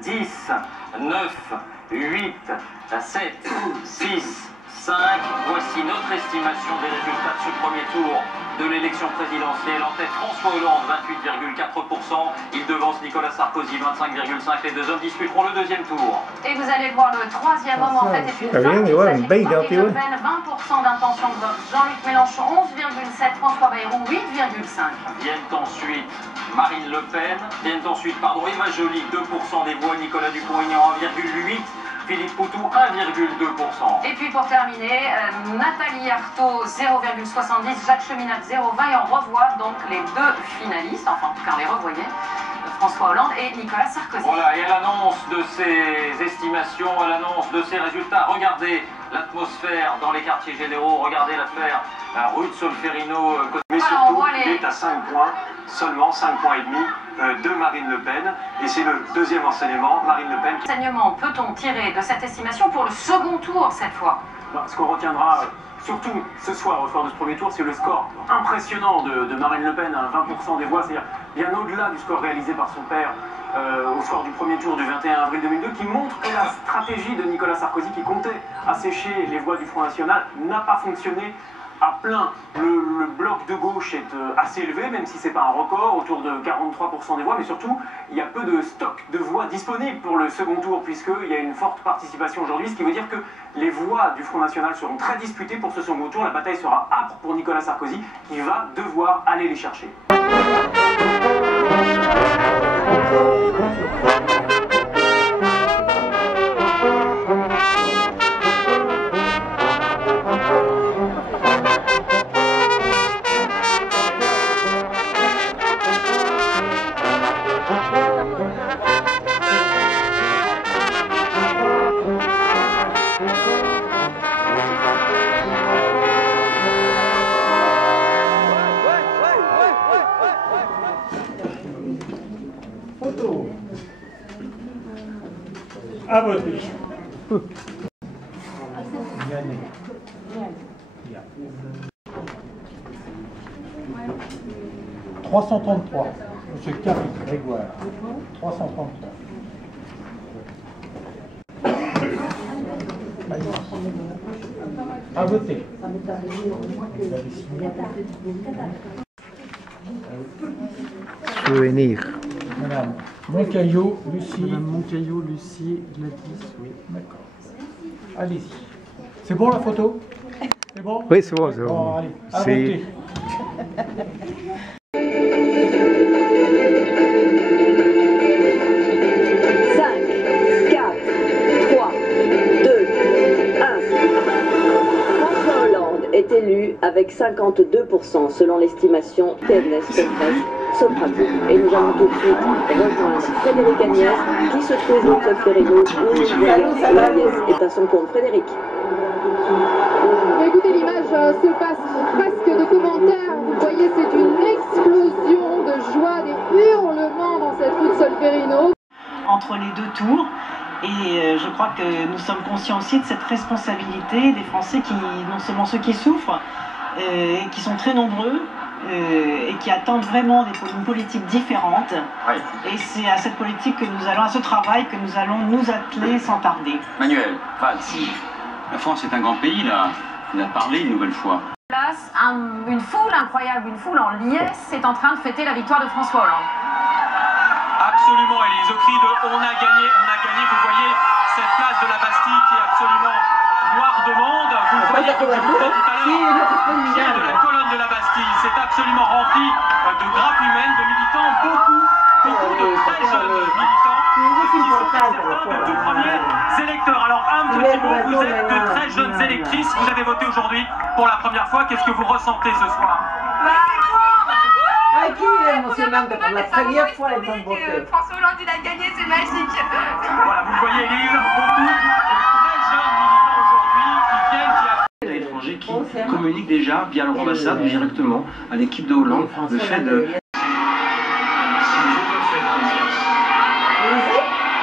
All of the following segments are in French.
10, 9, 8, 7, 6, 5. Voici notre estimation des résultats de ce premier tour de l'élection présidentielle. En tête, François Hollande, 28,4%. Il devance Nicolas Sarkozy, 25,5%. Les deux hommes disputeront le deuxième tour. Et vous allez voir le troisième homme en fait est une femme. Marine Le Pen, 20% d'intention de vote. Jean-Luc Mélenchon, 11,7%. François Bayrou, 8,5%. Viennent ensuite Marine Le Pen. Viennent ensuite, Eva Joly, 2% des voix. Nicolas Dupont-Aignan, 1,8%. Philippe Poutou, 1,2%. Et puis pour terminer, Nathalie Arthaud, 0,70%, Jacques Cheminade, 0,20%. Et on revoit donc les deux finalistes, enfin en tout cas on les revoyait, François Hollande et Nicolas Sarkozy. Voilà, et à l'annonce de ces estimations, à l'annonce de ces résultats, regardez l'atmosphère dans les quartiers généraux, regardez l'affaire rue de Solferino. Mais surtout, il est à 5 points, seulement 5 points et demi de Marine Le Pen. Et c'est le deuxième enseignement, Marine Le Pen. Quel enseignement peut-on tirer de cette estimation pour le second tour cette fois? Ce qu'on retiendra surtout ce soir, au soir de ce premier tour, c'est le score impressionnant de Marine Le Pen à 20% des voix, c'est-à-dire bien au-delà du score réalisé par son père au soir du premier tour du 21 avril 2002, qui montre que la stratégie de Nicolas Sarkozy, qui comptait assécher les voix du Front National, n'a pas fonctionné à plein. Le bloc de gauche est assez élevé, même si ce n'est pas un record, autour de 43% des voix, mais surtout, il y a peu de stock de voix disponibles pour le second tour, puisqu'il y a une forte participation aujourd'hui, ce qui veut dire que les voix du Front National seront très disputées pour ce second tour. La bataille sera âpre pour Nicolas Sarkozy, qui va devoir aller les chercher. À voter. 333. Monsieur Carré, Grégoire. 333. À voter. Souvenir. Madame Moncaillot, Lucie. Madame Moncaillot, Lucie, Gladys, oui. D'accord. Allez-y. C'est bon la photo? C'est bon? Oui, c'est bon, c'est bon. Bon, allez, à voter. 3, 2, 1. François Hollande est élu avec 52% selon l'estimation TNS Soprato. Et nous allons tout de suite rejoindre Frédéric Agnès qui se trouve au Solferino où Agnès est à son compte. Frédéric. Écoutez, l'image se passe presque de commentaires. Vous voyez, c'est une explosion de joie, des hurlements dans cette rue de Solferino. Entre les deux tours. Et je crois que nous sommes conscients aussi de cette responsabilité des Français qui, non seulement ceux qui souffrent, et qui sont très nombreux, et qui attendent vraiment une politique différente. Oui. Et c'est à cette politique que nous allons, à ce travail que nous allons nous atteler sans tarder. Manuel Valls, la France est un grand pays, là. Il a parlé une nouvelle fois. Place, une foule incroyable, une foule en liesse est en train de fêter la victoire de François Hollande. Absolument, Élise, au cri de on a gagné, vous voyez cette place de la Bastille qui est absolument noire de monde. Vous le voyez comme je vous disais tout à l'heure, de la colonne de la Bastille, c'est absolument rempli de grappes humaines, de militants, beaucoup de très jeunes militants qui sont certains de tout premiers électeurs. Alors un petit mot, vous êtes de très jeunes électrices, vous avez voté aujourd'hui pour la première fois, qu'est-ce que vous ressentez ce soir? Qui est émotionnante pour la première fois en tant que voter. François Hollande, il a gagné, c'est magique. Voilà, vous le voyez, Élise, beaucoup de très jeunes militants aujourd'hui qui viennent, qui À l'étranger qui communiquent déjà via leur ambassade directement à l'équipe de Hollande le fait de...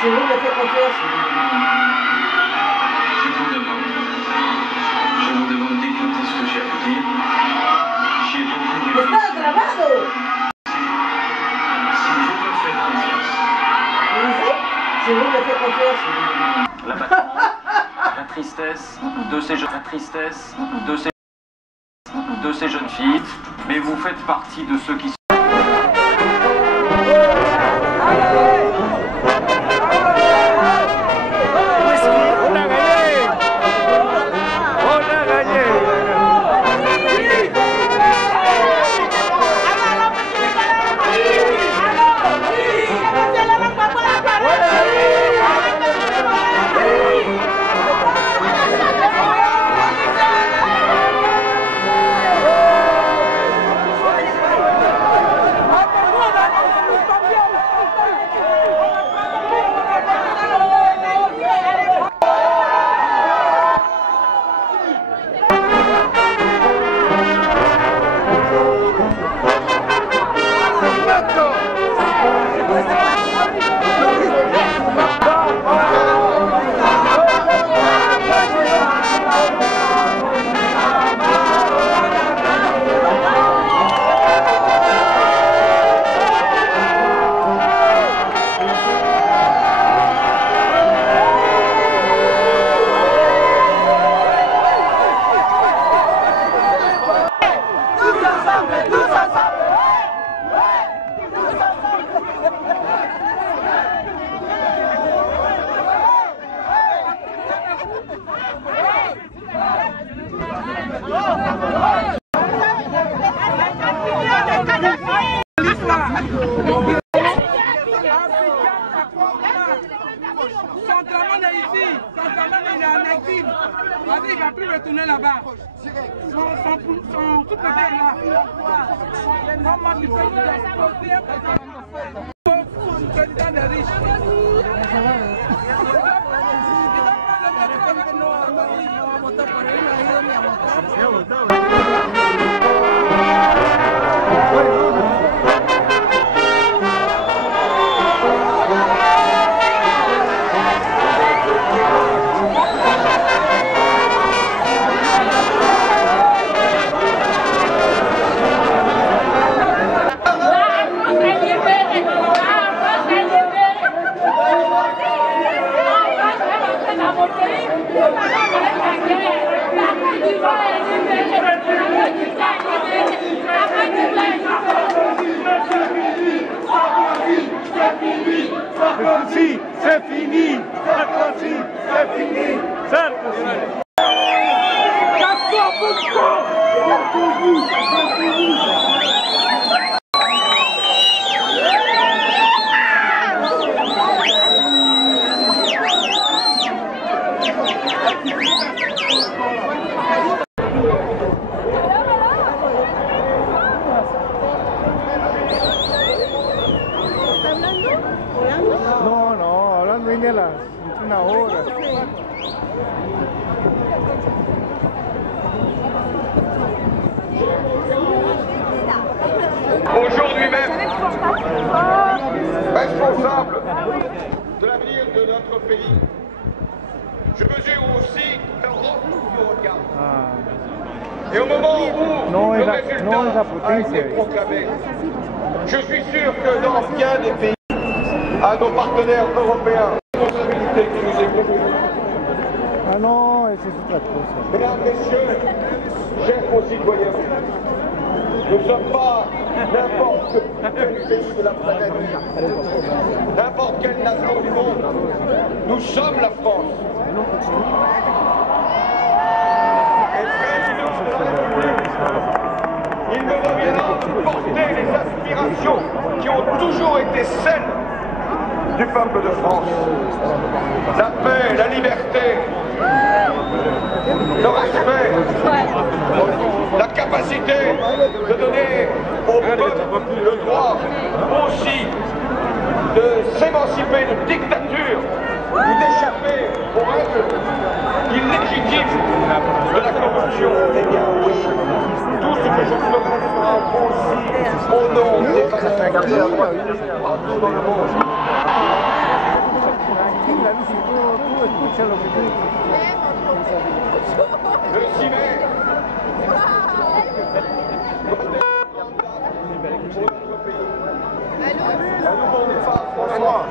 Si vous me faites confiance. Je vous demande d'écouter ce que j'ai à vous dire. J'ai beaucoup de... ¡Está grabado! Si vous me faites confiance. Si vous tristesse de ces jeunes filles, mais vous faites partie de ceux qui sont... Il va plus retourner là-bas. Son tout le là. Comment tu peux président des riches. C'est fini, Sarkozy, c'est fini, Sarkozy. Una hora. Aujourd'hui même, responsable de l'avenir de notre pays, je mesure aussi l'Europe nous regarde. Et au moment où le résultat a été proclamé, je suis sûr que dans bien des pays, à nos partenaires européens, responsabilité qui nous est commune. Ah non, c'est toute la chose. Mesdames, Messieurs, chers concitoyens, nous ne sommes pas n'importe quel pays de la planète, n'importe quelle nation du monde. Nous sommes la France. Et président de la République, il me reviendra de porter les aspirations qui ont toujours été celles du peuple de France. La paix, la liberté, le respect, la capacité de donner au peuple le droit aussi de s'émanciper de dictature ou d'échapper aux règles illégitimes de la corruption. Eh bien oui, tout ce que je ferai sera aussi au nom des valeurs partout dans le monde. Le 6 mai, pour notre pays, un nouveau départ pour la France.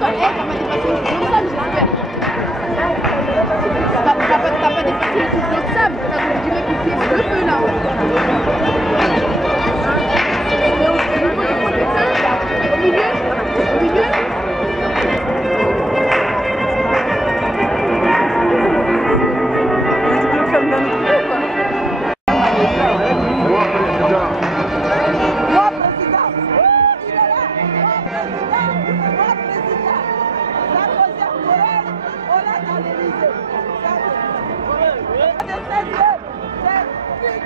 D'accord, t'as pas dépassé le tout sable, j'espère. T'as pas dépassé le tout sable, t'as du mec qui fait le feu là. Au milieu. Comme dans notre feu, quoi. Moi, président. Il est là. Moi, président. Sarkozy à Noël, on l'a dans l'Élysée. C'est fini.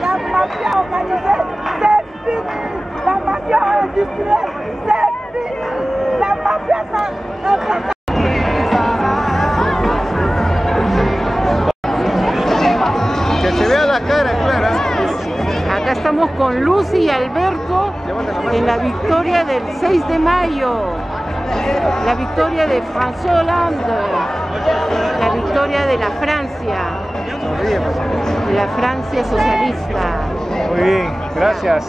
La mafia organisée, c'est fini. La mafia industrielle, c'est fini. La mafia ça. Que se vea la cara clara. Acá estamos con Lucy y Alberto en la victoria del 6 de mayo, la victoria de François Hollande, la victoria de la Francia, la Francia socialista. Muy bien, gracias.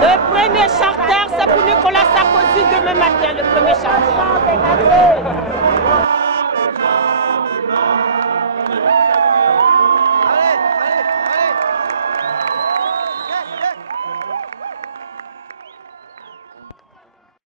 Le premier charter, c'est pour Nicolas Sarkozy demain matin, le premier charter.